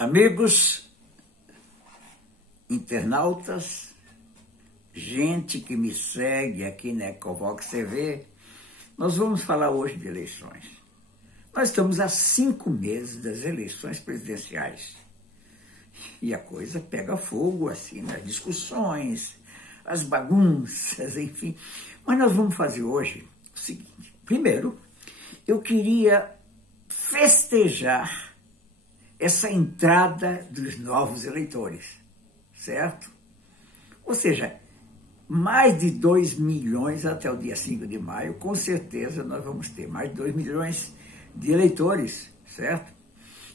Amigos, internautas, gente que me segue aqui na Ecovox TV, nós vamos falar hoje de eleições. Nós estamos há 5 meses das eleições presidenciais e a coisa pega fogo assim nas discussões, as bagunças, enfim. Mas nós vamos fazer hoje o seguinte: primeiro, eu queria festejar essa entrada dos novos eleitores, certo? Ou seja, mais de 2 milhões até o dia 5 de maio, com certeza nós vamos ter mais de 2 milhões de eleitores, certo?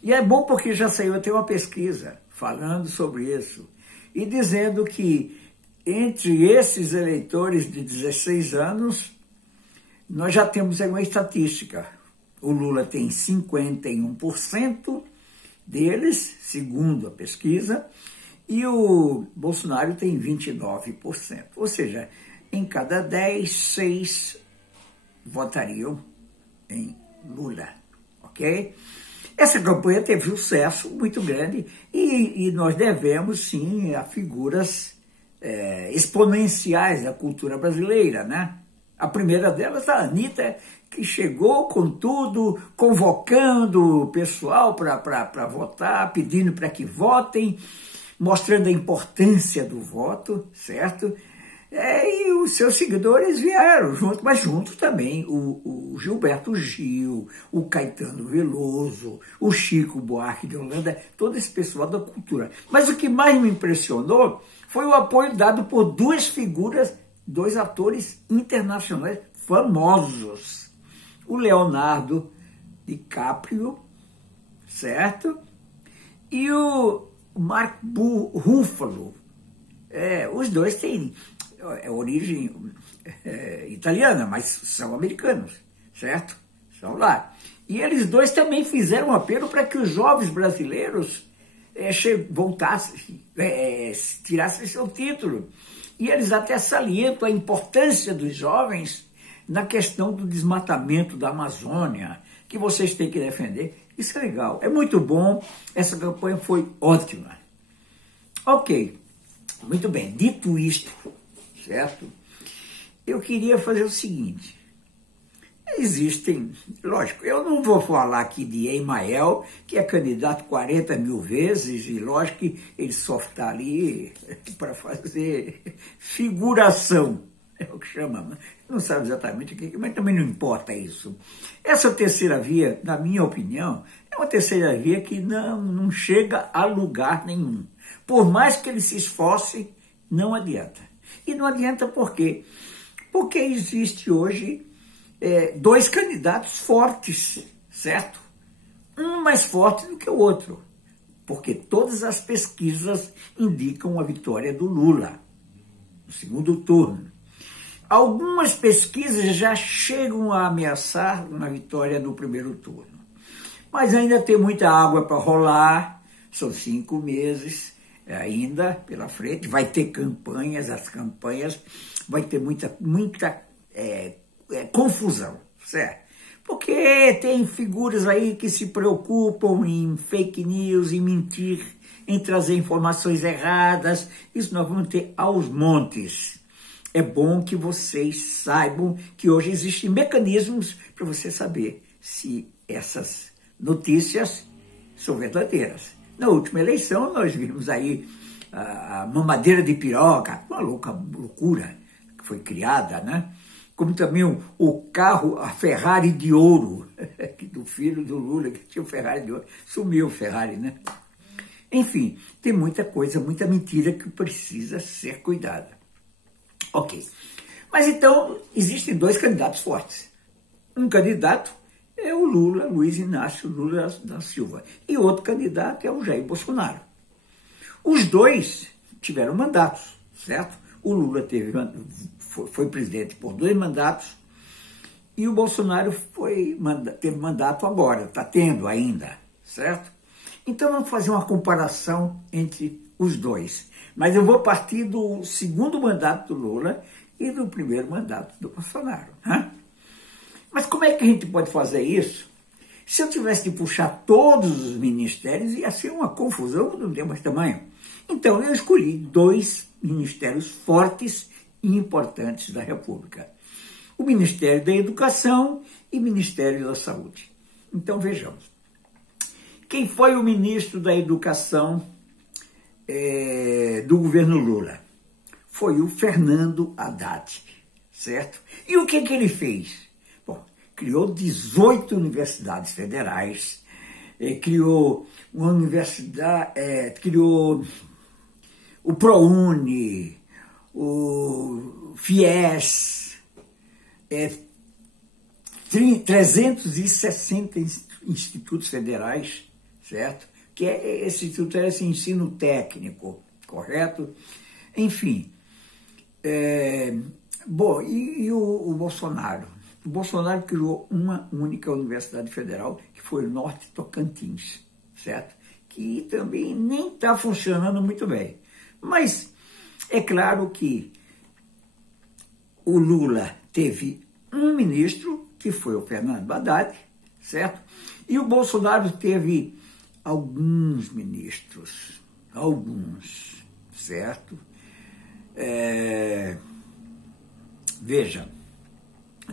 E é bom porque já saiu até uma pesquisa falando sobre isso e dizendo que entre esses eleitores de 16 anos, nós já temos uma estatística. O Lula tem 51% deles, segundo a pesquisa, e o Bolsonaro tem 29%. Ou seja, em cada 10, 6 votariam em Lula, ok? Essa campanha teve um sucesso muito grande e nós devemos, sim, a figuras exponenciais da cultura brasileira, né? A primeira delas, a Anitta, que chegou com tudo, convocando o pessoal para votar, pedindo para que votem, mostrando a importância do voto, certo? E os seus seguidores vieram junto, mas junto também o Gilberto Gil, o Caetano Veloso, o Chico Buarque de Holanda, todo esse pessoal da cultura. Mas o que mais me impressionou foi o apoio dado por 2 figuras, 2 atores internacionais famosos. O Leonardo DiCaprio, certo? E o Mark Ruffalo. Os dois têm origem italiana, mas são americanos, certo? São lá. E eles dois também fizeram um apelo para que os jovens brasileiros voltassem, tirassem seu título. E eles até salientam a importância dos jovens na questão do desmatamento da Amazônia, que vocês têm que defender. Isso é legal, é muito bom, essa campanha foi ótima. Ok, muito bem, dito isto, certo? Eu queria fazer o seguinte: existem, lógico, eu não vou falar aqui de Emael, que é candidato 40 mil vezes, e lógico que ele só está ali para fazer figuração, é o que chama, não sabe exatamente o que, mas também não importa isso. Essa terceira via, na minha opinião, é uma terceira via que não chega a lugar nenhum. Por mais que ele se esforce, não adianta. E não adianta por quê? Porque existe hoje 2 candidatos fortes, certo? Um mais forte do que o outro, porque todas as pesquisas indicam a vitória do Lula no segundo turno. Algumas pesquisas já chegam a ameaçar uma vitória no primeiro turno. Mas ainda tem muita água para rolar, são 5 meses ainda pela frente, vai ter campanhas, as campanhas vai ter muita confusão, certo? Porque tem figuras aí que se preocupam em fake news, em mentir, em trazer informações erradas. Isso nós vamos ter aos montes. É bom que vocês saibam que hoje existem mecanismos para você saber se essas notícias são verdadeiras. Na última eleição nós vimos aí a mamadeira de piroca, uma loucura que foi criada, né? Como também o carro, a Ferrari de ouro, do filho do Lula, que tinha o Ferrari de ouro. Sumiu o Ferrari, né? Enfim, tem muita coisa, muita mentira que precisa ser cuidada. Ok. Mas então, existem 2 candidatos fortes. Um candidato é o Lula, Luiz Inácio Lula da Silva. E outro candidato é o Jair Bolsonaro. Os 2 tiveram mandatos, certo? O Lula foi presidente por 2 mandatos e o Bolsonaro teve mandato agora, está tendo ainda, certo? Então vamos fazer uma comparação entre os 2. Mas eu vou partir do segundo mandato do Lula e do primeiro mandato do Bolsonaro, né? Mas como é que a gente pode fazer isso Se eu tivesse de puxar todos os ministérios, ia ser uma confusão que não tem mais tamanho. Então, eu escolhi 2 ministérios fortes e importantes da República. O Ministério da Educação e o Ministério da Saúde. Então, vejamos. Quem foi o ministro da Educação do governo Lula? Foi o Fernando Haddad, certo? E o que ele fez? Bom, criou 18 universidades federais, criou uma universidade, criou o ProUni, o FIES, 360 institutos federais, certo? Que esse instituto é esse ensino técnico, correto? Enfim, bom, e o Bolsonaro? O Bolsonaro criou uma única universidade federal, que foi o Norte Tocantins, certo? Que também nem está funcionando muito bem. Mas é claro que o Lula teve um ministro, que foi o Fernando Haddad, certo? E o Bolsonaro teve alguns ministros, certo? Veja,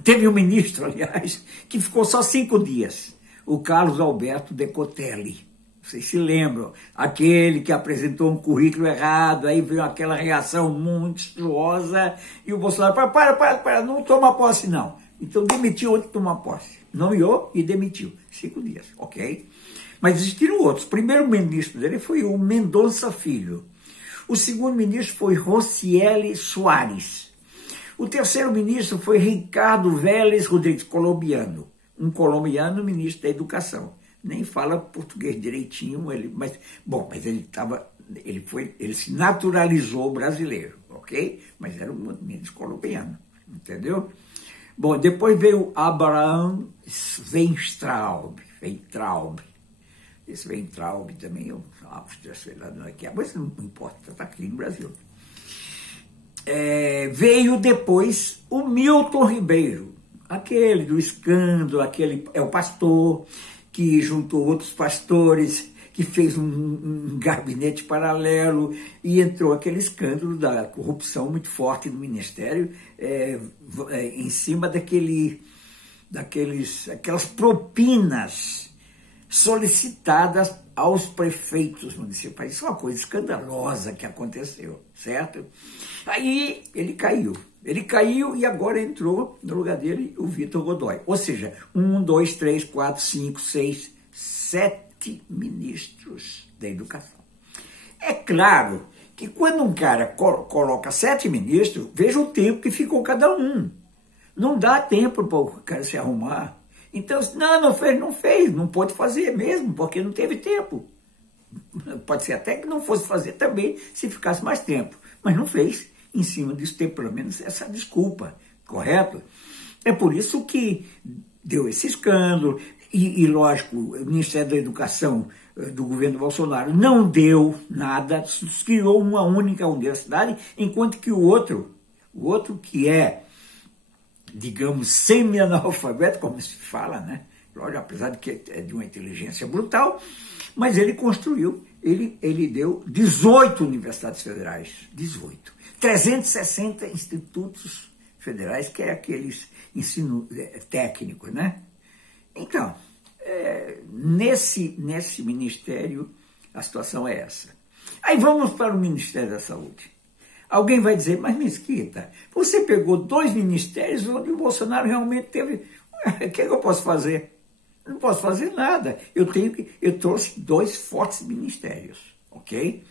teve um ministro, aliás, que ficou só 5 dias, o Carlos Alberto Decotelli. Vocês se lembram? Aquele que apresentou um currículo errado, aí veio aquela reação monstruosa, e o Bolsonaro, para, não toma posse não. Então demitiu antes de tomar posse. Nomeou e demitiu. 5 dias, ok? Mas existiram outros. O primeiro ministro dele foi o Mendonça Filho. O segundo ministro foi Rocieli Soares. O terceiro ministro foi Ricardo Vélez Rodrigues, colombiano. Um colombiano ministro da Educação. Nem fala português direitinho, mas ele se naturalizou brasileiro, ok? Mas era um ministro colombiano, entendeu? Bom, depois veio Abraham Weintraub. Esse Weintraub também, Áustria, sei lá, não é que é, mas não importa, está aqui no Brasil. Veio depois o Milton Ribeiro, aquele do escândalo, aquele é o pastor que juntou outros pastores, que fez um gabinete paralelo e entrou aquele escândalo da corrupção muito forte no ministério, em cima aquelas propinas solicitadas aos prefeitos municipais. Isso é uma coisa escandalosa que aconteceu, certo? Aí ele caiu e agora entrou no lugar dele o Vitor Godoy. Ou seja, 1, 2, 3, 4, 5, 6, 7 ministros da educação. É claro que quando um cara coloca 7 ministros, veja o tempo que ficou cada um. Não dá tempo para o cara se arrumar. Então, não fez, não pôde fazer mesmo, porque não teve tempo. Pode ser até que não fosse fazer também, se ficasse mais tempo. Mas não fez. Em cima disso, tem pelo menos essa desculpa, correto? É por isso que deu esse escândalo. E lógico, o Ministério da Educação do governo Bolsonaro não deu nada, criou uma única universidade, enquanto que o outro que é, digamos, semi-analfabeto, como se fala, né? Lógico, apesar de que é de uma inteligência brutal, mas ele construiu, ele deu 18 universidades federais, 18. 360 institutos federais, que é aqueles ensino técnico, né? Então, nesse ministério, a situação é essa. Aí vamos para o Ministério da Saúde. Alguém vai dizer, mas Mesquita, você pegou 2 ministérios onde o Bolsonaro realmente teve... O que eu posso fazer? Não posso fazer nada. Eu trouxe 2 fortes ministérios, ok?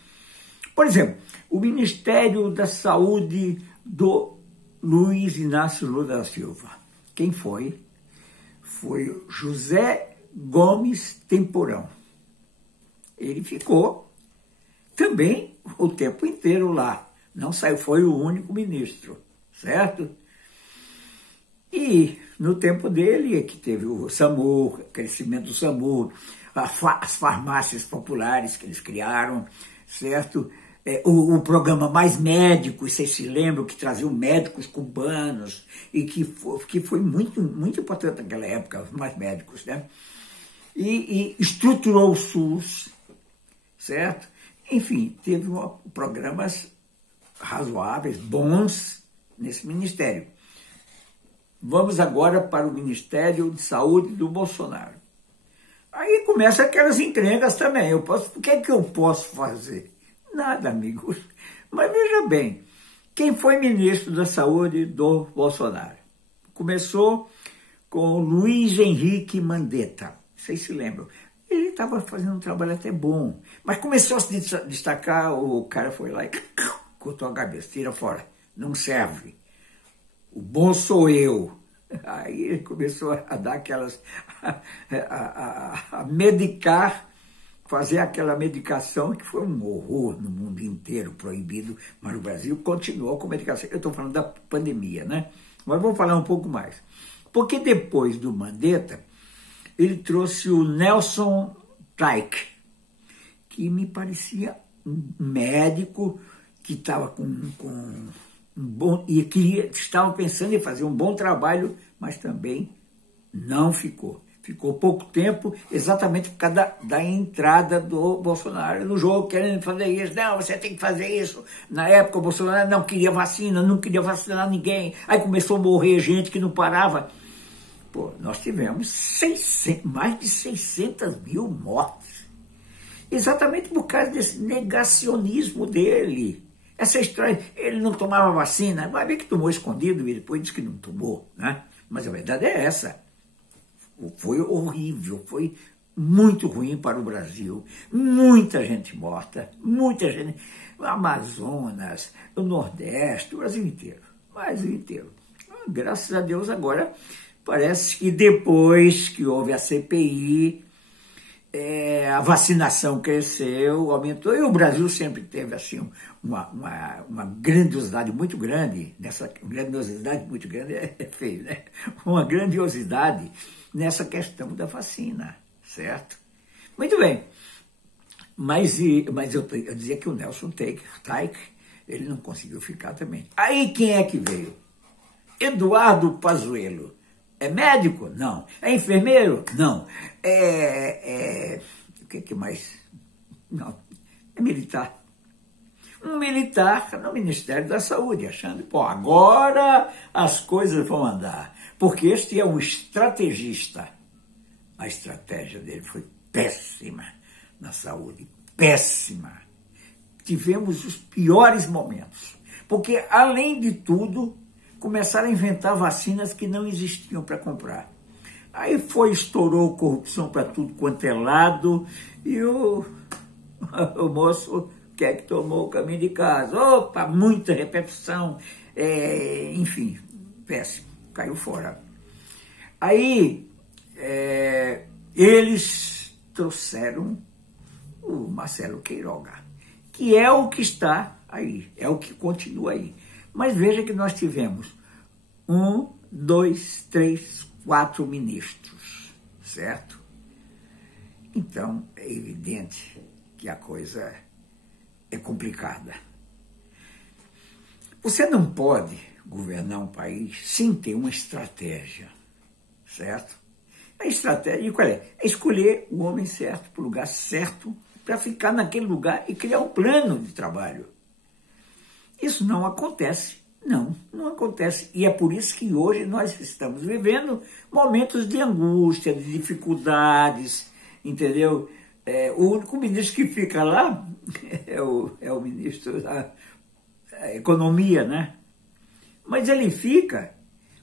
Por exemplo, o Ministério da Saúde do Luiz Inácio Lula da Silva. Quem foi? Foi José Gomes Temporão. Ele ficou também o tempo inteiro lá. Não saiu, foi o único ministro, certo? E no tempo dele é que teve o SAMU, o crescimento do SAMU, as farmácias populares que eles criaram, certo? O programa Mais Médicos, vocês se lembram, que traziam médicos cubanos, e que foi muito, muito importante naquela época, os Mais Médicos, né? e estruturou o SUS, certo? Enfim, teve programas razoáveis, bons, nesse ministério. Vamos agora para o Ministério de Saúde do Bolsonaro. Aí começam aquelas encrencas também. O que é que eu posso fazer? Nada, amigos. Mas veja bem, quem foi ministro da Saúde do Bolsonaro? Começou com Luiz Henrique Mandetta. Vocês se lembram? Ele estava fazendo um trabalho até bom. Mas começou a se destacar, o cara foi lá e cortou a cabeça, tira fora. Não serve. O bom sou eu. Aí ele começou a dar aquelas... a medicar, fazer aquela medicação que foi um horror no mundo inteiro, proibido, mas no Brasil continuou com medicação. Eu estou falando da pandemia, né? Mas vou falar um pouco mais. Porque depois do Mandetta, ele trouxe o Nelson Taik, que me parecia um médico que estava com um bom... e que estava pensando em fazer um bom trabalho, mas também não ficou. Ficou pouco tempo, exatamente por causa da entrada do Bolsonaro no jogo, querendo fazer isso. Não, você tem que fazer isso. Na época, o Bolsonaro não queria vacina, não queria vacinar ninguém. Aí começou a morrer gente que não parava. Pô, nós tivemos mais de 600 mil mortes. Exatamente por causa desse negacionismo dele. Essa história, ele não tomava vacina, vai ver que tomou escondido e depois disse que não tomou, né? Mas a verdade é essa. Foi horrível, foi muito ruim para o Brasil. Muita gente morta, muita gente. O Amazonas, o Nordeste, o Brasil inteiro. O Brasil inteiro. Graças a Deus agora, parece que depois que houve a CPI, a vacinação cresceu, aumentou, e o Brasil sempre teve assim, uma grandiosidade muito grande, nessa grandiosidade muito grande é feio, né? Uma grandiosidade nessa questão da vacina, certo? Muito bem, mas eu dizia que o Nelson Taik, ele não conseguiu ficar também. Aí quem é que veio? Eduardo Pazuello. É médico? Não. É enfermeiro? Não. O que mais? Não. É militar. Um militar no Ministério da Saúde, achando, pô, agora as coisas vão andar. Porque este é um estrategista. A estratégia dele foi péssima na saúde. Péssima. Tivemos os piores momentos. Porque, além de tudo, começaram a inventar vacinas que não existiam para comprar. Aí estourou corrupção para tudo quanto é lado, e o moço que tomou o caminho de casa. Opa, muita repercussão, enfim, péssimo, caiu fora. Aí eles trouxeram o Marcelo Queiroga, que é o que está aí, é o que continua aí. Mas veja que nós tivemos 1, 2, 3, 4 ministros, certo? Então, é evidente que a coisa é complicada. Você não pode governar um país sem ter uma estratégia, certo? A estratégia, qual é? É escolher o homem certo para o lugar certo, para ficar naquele lugar e criar um plano de trabalho. Isso não acontece. Não acontece. E é por isso que hoje nós estamos vivendo momentos de angústia, de dificuldades, entendeu? O único ministro que fica lá é o ministro da Economia, né? Mas ele fica,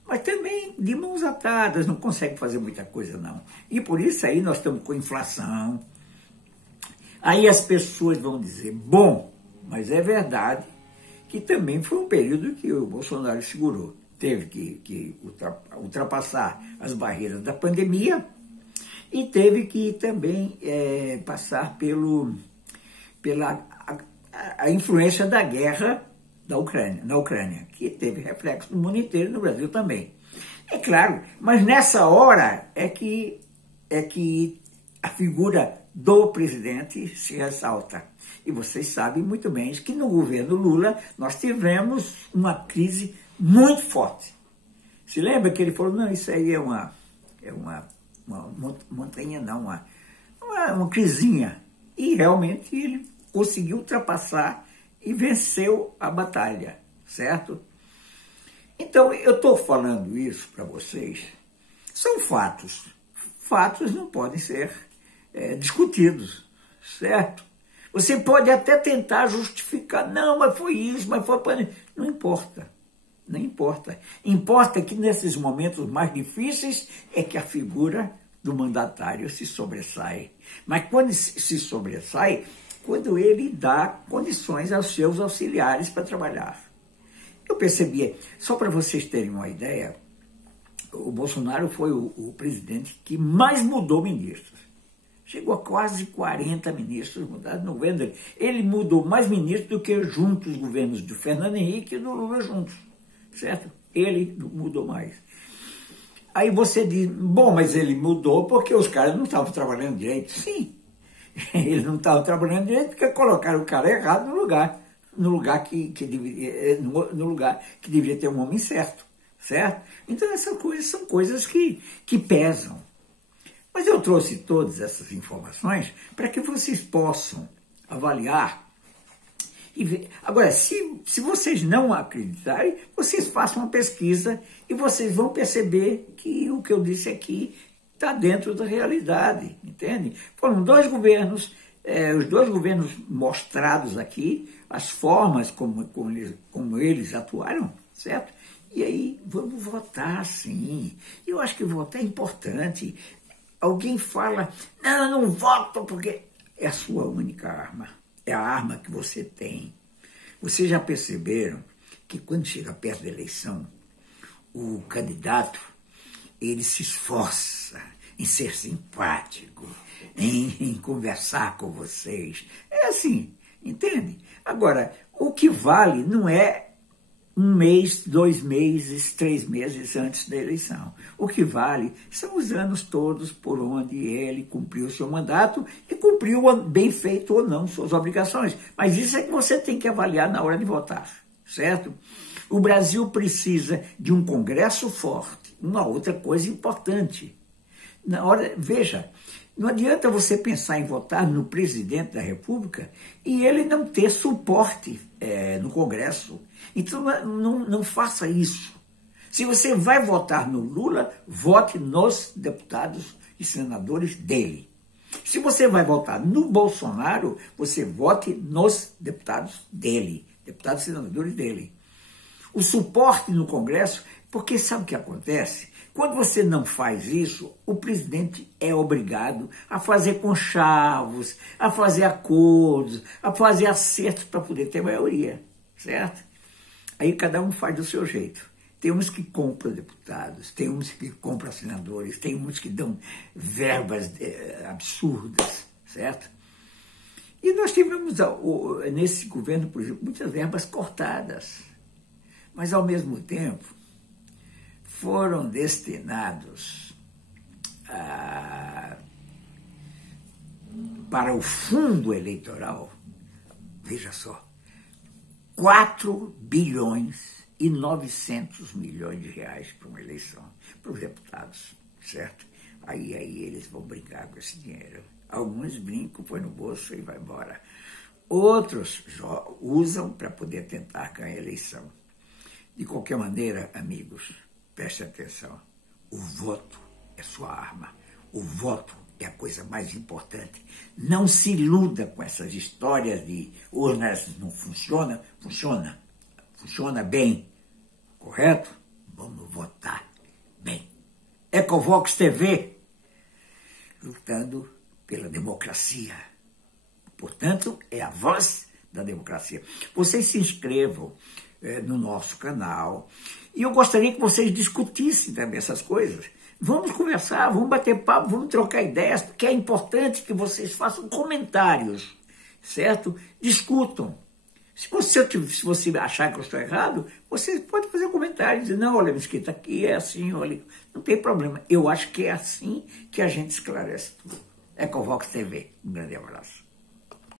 mas também de mãos atadas, não consegue fazer muita coisa, não. E por isso aí nós estamos com inflação. Aí as pessoas vão dizer, bom, mas é verdade que também foi um período que o Bolsonaro segurou. Teve que ultrapassar as barreiras da pandemia e teve que também passar pela influência da guerra na Ucrânia, que teve reflexo no mundo inteiro e no Brasil também. É claro, mas nessa hora é que a figura do presidente se ressalta. E vocês sabem muito bem que no governo Lula nós tivemos uma crise muito forte. Se lembra que ele falou, não, isso aí é uma montanha não, uma crisinha. E realmente ele conseguiu ultrapassar e venceu a batalha, certo? Então, eu estou falando isso para vocês, são fatos. Fatos não podem ser discutidos, certo? Você pode até tentar justificar, não, mas foi isso, mas foi... Não importa, não importa. Importa que nesses momentos mais difíceis é que a figura do mandatário se sobressai. Mas quando se sobressai, quando ele dá condições aos seus auxiliares para trabalhar. Eu percebi, só para vocês terem uma ideia, o Bolsonaro foi o presidente que mais mudou ministros. Chegou a quase 40 ministros mudados no governo dele. Ele mudou mais ministros do que juntos os governos do Fernando Henrique e do Lula juntos, certo? Ele mudou mais. Aí você diz, bom, mas ele mudou porque os caras não estavam trabalhando direito. Sim, eles não estavam trabalhando direito porque colocaram o cara errado no lugar que deveria ter um homem certo, certo? Então essas coisas são coisas que pesam. Mas eu trouxe todas essas informações para que vocês possam avaliar e ver. Agora, se vocês não acreditarem, vocês façam uma pesquisa e vocês vão perceber que o que eu disse aqui está dentro da realidade, entende? Foram dois governos, os dois governos mostrados aqui, as formas como eles atuaram, certo? E aí, vamos votar, sim. Eu acho que votar é importante. Alguém fala, não, eu não voto porque é a sua única arma. É a arma que você tem. Vocês já perceberam que quando chega perto da eleição, o candidato, ele se esforça em ser simpático, em conversar com vocês. É assim, entende? Agora, o que vale não é 1 mês, 2 meses, 3 meses antes da eleição. O que vale são os anos todos por onde ele cumpriu o seu mandato e cumpriu bem feito ou não suas obrigações. Mas isso é que você tem que avaliar na hora de votar, certo? O Brasil precisa de um Congresso forte. Uma outra coisa importante. Veja, não adianta você pensar em votar no presidente da República e ele não ter suporte no Congresso. Então não faça isso. Se você vai votar no Lula, vote nos deputados e senadores dele. Se você vai votar no Bolsonaro, você vote nos deputados dele, deputados e senadores dele. O suporte no Congresso, porque sabe o que acontece? Quando você não faz isso, o presidente é obrigado a fazer conchavos, a fazer acordos, a fazer acertos para poder ter maioria, certo? Aí cada um faz do seu jeito. Tem uns que compram deputados, tem uns que compram senadores, tem uns que dão verbas absurdas, certo? E nós tivemos, nesse governo, por exemplo, muitas verbas cortadas. Mas, ao mesmo tempo, foram destinados para o fundo eleitoral, veja só, 4 bilhões e 900 milhões de reais para uma eleição, para os deputados, certo? Aí eles vão brincar com esse dinheiro. Alguns brincam, põem no bolso e vai embora. Outros usam para poder tentar ganhar a eleição. De qualquer maneira, amigos, preste atenção. O voto é sua arma. O voto é a coisa mais importante. Não se iluda com essas histórias de urnas não funciona. Funciona bem. Correto? Vamos votar bem. Ecovox TV, lutando pela democracia. Portanto, é a voz da democracia. Vocês se inscrevam no nosso canal. E eu gostaria que vocês discutissem também essas coisas. Vamos conversar, vamos bater papo, vamos trocar ideias, porque é importante que vocês façam comentários, certo? Discutam. Se você achar que eu estou errado, você pode fazer comentários, dizer, não, olha, Mesquita, aqui é assim, olha, não tem problema. Eu acho que é assim que a gente esclarece tudo. Ecovox TV, um grande abraço.